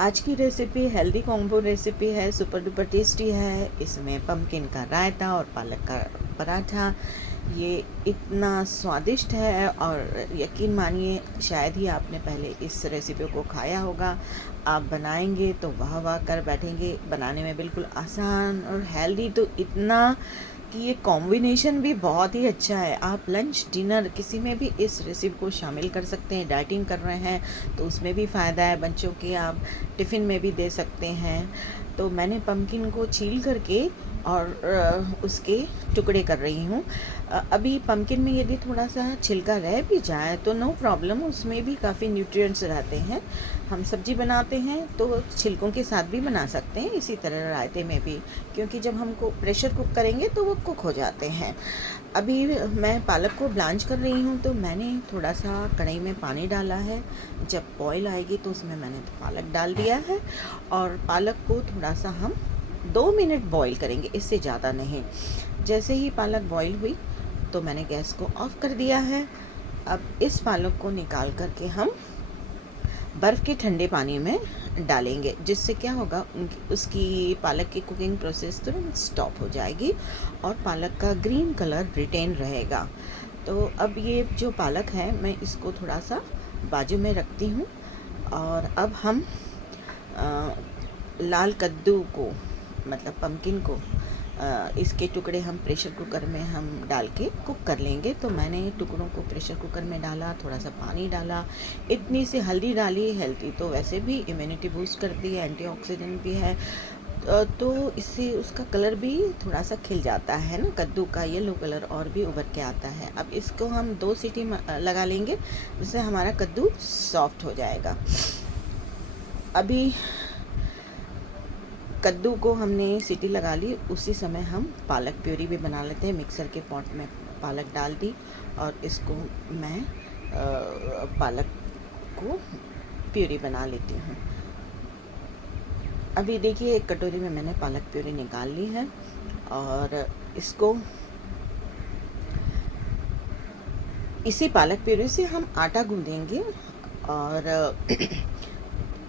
आज की recipe healthy combo recipe है, सुपर डुपर टेस्टी है। इसमें पम्पकिन का रायता और पालक का पराठा, ये इतना स्वादिष्ट है और यकीन मानिए शायद ही आपने पहले इस रेसिपी को खाया होगा। आप बनाएंगे तो वाह वाह कर बैठेंगे। बनाने में बिल्कुल आसान और हेल्दी तो इतना कि ये कॉम्बिनेशन भी बहुत ही अच्छा है। आप लंच डिनर किसी में भी इस रेसिपी को शामिल कर सकते हैं। डाइटिंग कर रहे हैं तो उसमें भी फ़ायदा है। बच्चों के आप टिफ़िन में भी दे सकते हैं। तो मैंने पम्पकिन को छील करके और उसके टुकड़े कर रही हूँ। अभी पम्पकिन में यदि थोड़ा सा छिलका रह भी जाए तो नो प्रॉब्लम, उसमें भी काफ़ी न्यूट्रिएंट्स रहते हैं। हम सब्जी बनाते हैं तो छिलकों के साथ भी बना सकते हैं, इसी तरह रायते में भी, क्योंकि जब हमको प्रेशर कुक करेंगे तो वो कुक हो जाते हैं। अभी मैं पालक को ब्लांच कर रही हूँ, तो मैंने थोड़ा सा कढ़ाई में पानी डाला है। जब बॉईल आएगी तो उसमें मैंने पालक डाल दिया है और पालक को थोड़ा सा हम 2 मिनट बॉईल करेंगे, इससे ज़्यादा नहीं। जैसे ही पालक बॉईल हुई तो मैंने गैस को ऑफ़ कर दिया है। अब इस पालक को निकाल करके हम बर्फ़ के ठंडे पानी में डालेंगे, जिससे क्या होगा, उसकी पालक की कुकिंग प्रोसेस तुरंत स्टॉप हो जाएगी और पालक का ग्रीन कलर रिटेन रहेगा। तो अब ये जो पालक है मैं इसको थोड़ा सा बाजू में रखती हूँ और अब हम लाल कद्दू को, मतलब पम्पकिन को, इसके टुकड़े हम प्रेशर कुकर में हम डाल के कुक कर लेंगे। तो मैंने टुकड़ों को प्रेशर कुकर में डाला, थोड़ा सा पानी डाला, इतनी सी हल्दी डाली। हेल्दी तो वैसे भी इम्यूनिटी बूस्ट करती है, एंटीऑक्सीडेंट भी है, तो इससे उसका कलर भी थोड़ा सा खिल जाता है ना, कद्दू का येलो कलर और भी उभर के आता है। अब इसको हम 2 सीटी लगा लेंगे, जिससे हमारा कद्दू सॉफ्ट हो जाएगा। अभी कद्दू को हमने सीटी लगा ली, उसी समय हम पालक प्यूरी भी बना लेते हैं। मिक्सर के पॉट में पालक डाल दी और इसको मैं पालक को प्यूरी बना लेती हूँ। अभी देखिए एक कटोरी में मैंने पालक प्यूरी निकाल ली है और इसको, इसी पालक प्यूरी से हम आटा गूँधेंगे। और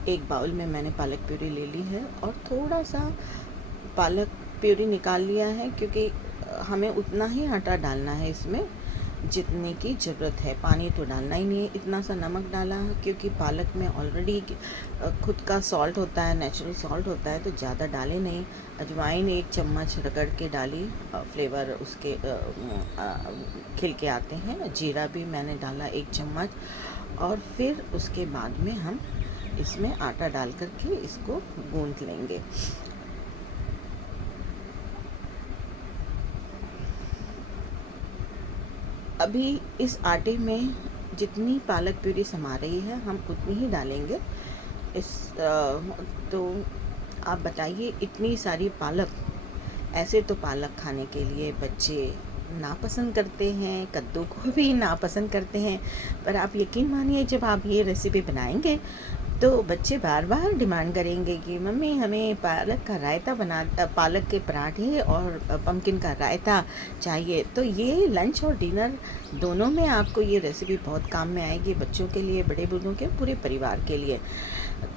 एक बाउल में मैंने पालक प्यूरी ले ली है और थोड़ा सा पालक प्यूरी निकाल लिया है, क्योंकि हमें उतना ही आटा डालना है इसमें जितने की ज़रूरत है। पानी तो डालना ही नहीं है। इतना सा नमक डाला है क्योंकि पालक में ऑलरेडी खुद का सॉल्ट होता है, नेचुरल सॉल्ट होता है, तो ज़्यादा डाले नहीं। अजवाइन 1 चम्मच रगड़ के डाली, फ्लेवर उसके खिल के आते हैं। जीरा भी मैंने डाला 1 चम्मच और फिर उसके बाद में हम इसमें आटा डाल करके इसको गूँथ लेंगे। अभी इस आटे में जितनी पालक प्यूरी समा रही है हम उतनी ही डालेंगे। तो आप बताइए, इतनी सारी पालक, ऐसे तो पालक खाने के लिए बच्चे नापसंद करते हैं, कद्दू को भी नापसंद करते हैं, पर आप यकीन मानिए जब आप ये रेसिपी बनाएंगे तो बच्चे बार बार डिमांड करेंगे कि मम्मी हमें पालक का रायता पालक के पराठे और पम्पकिन का रायता चाहिए। तो ये लंच और डिनर दोनों में आपको ये रेसिपी बहुत काम में आएगी, बच्चों के लिए, बड़े बुजुर्गों के, पूरे परिवार के लिए।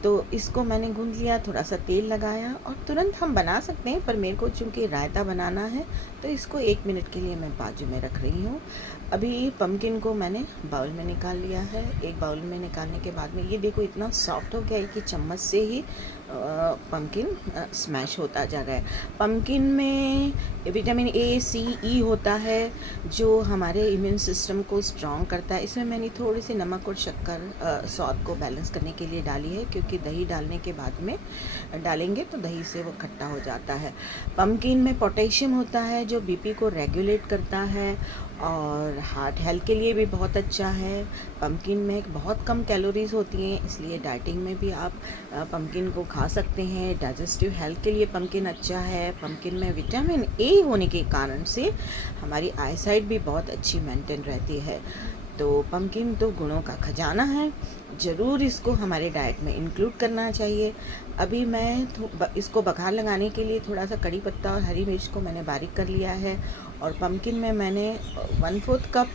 तो इसको मैंने गूँध लिया, थोड़ा सा तेल लगाया और तुरंत हम बना सकते हैं, पर मेरे को चूँकि रायता बनाना है तो इसको 1 मिनट के लिए मैं बाजू में रख रही हूँ। अभी पम्पकिन को मैंने बाउल में निकाल लिया है। एक बाउल में निकालने के बाद में ये देखो इतना सॉफ्ट हो गया है कि चम्मच से ही पम्पकिन स्मैश होता जा रहा है। पम्पकिन में विटामिन ए, सी, ई होता है जो हमारे इम्यून सिस्टम को स्ट्रॉन्ग करता है। इसमें मैंने थोड़ी सी नमक और शक्कर स्वाद को बैलेंस करने के लिए डाली है, क्योंकि दही डालने के बाद में डालेंगे तो दही से वो खट्टा हो जाता है। पम्पकिन में पोटेशियम होता है जो बीपी को रेगुलेट करता है और हार्ट हेल्थ के लिए भी बहुत अच्छा है। पम्पकिन में बहुत कम कैलोरीज़ होती हैं, इसलिए डाइटिंग में भी आप पम्पकिन को खा सकते हैं। डाइजेस्टिव हेल्थ के लिए पम्पकिन अच्छा है। पम्पकिन में विटामिन ए होने के कारण से हमारी आईसाइट भी बहुत अच्छी मेंटेन रहती है। तो पम्पकिन तो गुणों का खजाना है, ज़रूर इसको हमारे डाइट में इंक्लूड करना चाहिए। अभी मैं इसको बघार लगाने के लिए थोड़ा सा कड़ी पत्ता और हरी मिर्च को मैंने बारीक कर लिया है और पम्पकिन में मैंने 1/4 कप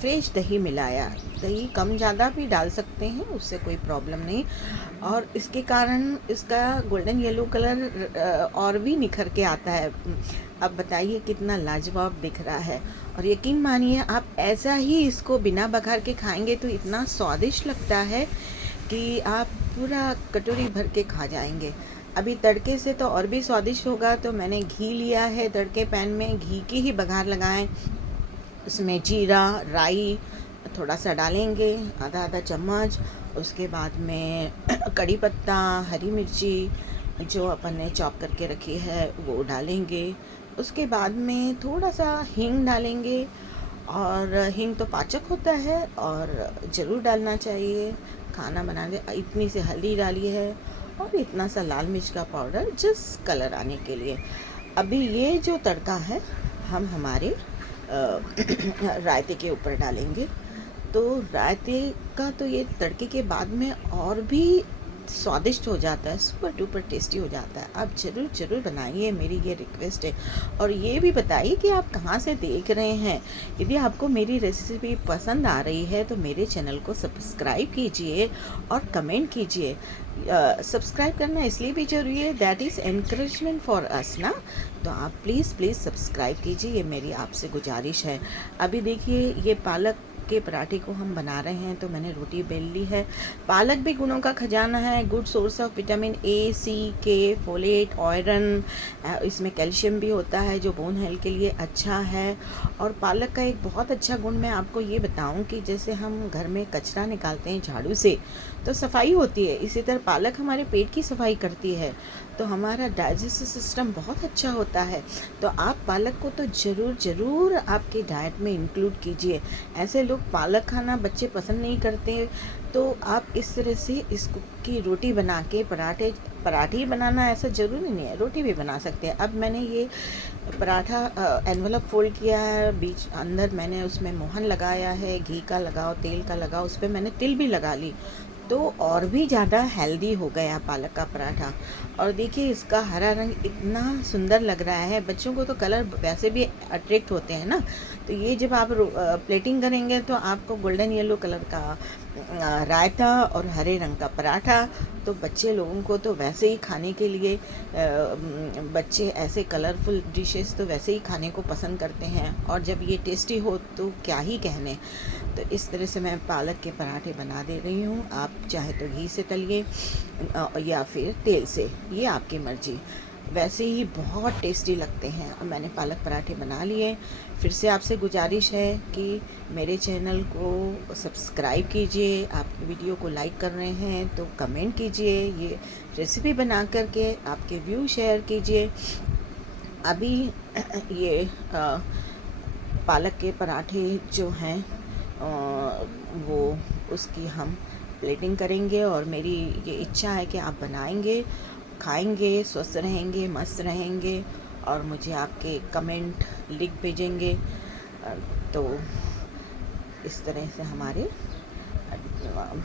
फ्रेश दही मिलाया। दही कम ज़्यादा भी डाल सकते हैं, उससे कोई प्रॉब्लम नहीं। और इसके कारण इसका गोल्डन येलो कलर और भी निखर के आता है। अब बताइए कितना लाजवाब दिख रहा है। और यकीन मानिए आप ऐसा ही इसको बिना बघार के खाएंगे तो इतना स्वादिष्ट लगता है कि आप पूरा कटोरी भर के खा जाएंगे। अभी तड़के से तो और भी स्वादिष्ट होगा, तो मैंने घी लिया है, तड़के पैन में घी की ही बघार लगाएं। उसमें जीरा, राई थोड़ा सा डालेंगे, आधा आधा चम्मच। उसके बाद में कड़ी पत्ता, हरी मिर्ची जो अपन ने चॉप करके रखी है वो डालेंगे। उसके बाद में थोड़ा सा हींग डालेंगे, और हींग तो पाचक होता है और ज़रूर डालना चाहिए। खाना बनाने इतनी सी हल्दी डाली है और इतना सा लाल मिर्च का पाउडर जस्ट कलर आने के लिए। अभी ये जो तड़का है हम हमारे रायते के ऊपर डालेंगे। तो रायते का तो ये तड़के के बाद में और भी स्वादिष्ट हो जाता है, सुपर डुपर टेस्टी हो जाता है। आप ज़रूर ज़रूर बनाइए, मेरी ये रिक्वेस्ट है। और ये भी बताइए कि आप कहाँ से देख रहे हैं। यदि आपको मेरी रेसिपी पसंद आ रही है तो मेरे चैनल को सब्सक्राइब कीजिए और कमेंट कीजिए। सब्सक्राइब करना इसलिए भी ज़रूरी है, that is encouragement for us ना। तो आप प्लीज़ प्लीज़ सब्सक्राइब कीजिए, ये मेरी आपसे गुजारिश है। अभी देखिए ये पालक के पराठे को हम बना रहे हैं, तो मैंने रोटी बेल ली है। पालक भी गुणों का खजाना है, good source of vitamin A, C, K, folate, iron. इसमें कैल्शियम भी होता है जो बोन हेल्थ के लिए अच्छा है। और पालक का एक बहुत अच्छा गुण मैं आपको ये बताऊं कि जैसे हम घर में कचरा निकालते हैं झाड़ू से तो सफाई होती है, इसी तरह पालक हमारे पेट की सफाई करती है, तो हमारा डाइजेस्टिव सिस्टम बहुत अच्छा होता है। तो आप पालक को तो ज़रूर ज़रूर आपके डाइट में इंक्लूड कीजिए। ऐसे लोग पालक खाना बच्चे पसंद नहीं करते, तो आप इस तरह से इसको की रोटी बना के पराठे ही बनाना ऐसा ज़रूरी नहीं है, रोटी भी बना सकते हैं। अब मैंने ये पराठा एनवलप फोल्ड किया है, बीच अंदर मैंने उसमें मोहन लगाया है, घी का लगाओ, तेल का लगाओ, उस पर मैंने तिल भी लगा ली, तो और भी ज़्यादा हेल्दी हो गया पालक का पराठा। और देखिए इसका हरा रंग इतना सुंदर लग रहा है, बच्चों को तो कलर वैसे भी अट्रैक्ट होते हैं ना, तो ये जब आप प्लेटिंग करेंगे तो आपको गोल्डन येलो कलर का रायता और हरे रंग का पराठा, तो बच्चे लोगों को तो वैसे ही खाने के लिए बच्चे ऐसे कलरफुल डिशेस तो वैसे ही खाने को पसंद करते हैं, और जब ये टेस्टी हो तो क्या ही कहने। तो इस तरह से मैं पालक के पराठे बना दे रही हूँ। आप चाहे तो घी से तलिए या फिर तेल से, ये आपकी मर्ज़ी, वैसे ही बहुत टेस्टी लगते हैं। और मैंने पालक पराठे बना लिए। फिर से आपसे गुजारिश है कि मेरे चैनल को सब्सक्राइब कीजिए, आप वीडियो को लाइक कर रहे हैं तो कमेंट कीजिए, ये रेसिपी बना कर के आपके व्यू शेयर कीजिए। अभी ये पालक के पराठे जो हैं वो उसकी हम प्लेटिंग करेंगे, और मेरी ये इच्छा है कि आप बनाएंगे, खाएंगे, स्वस्थ रहेंगे, मस्त रहेंगे, और मुझे आपके कमेंट लिख भेजेंगे। तो इस तरह से हमारे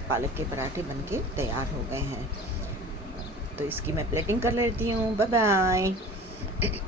पालक के पराठे बनके तैयार हो गए हैं। तो इसकी मैं प्लेटिंग कर लेती हूँ। Bye bye.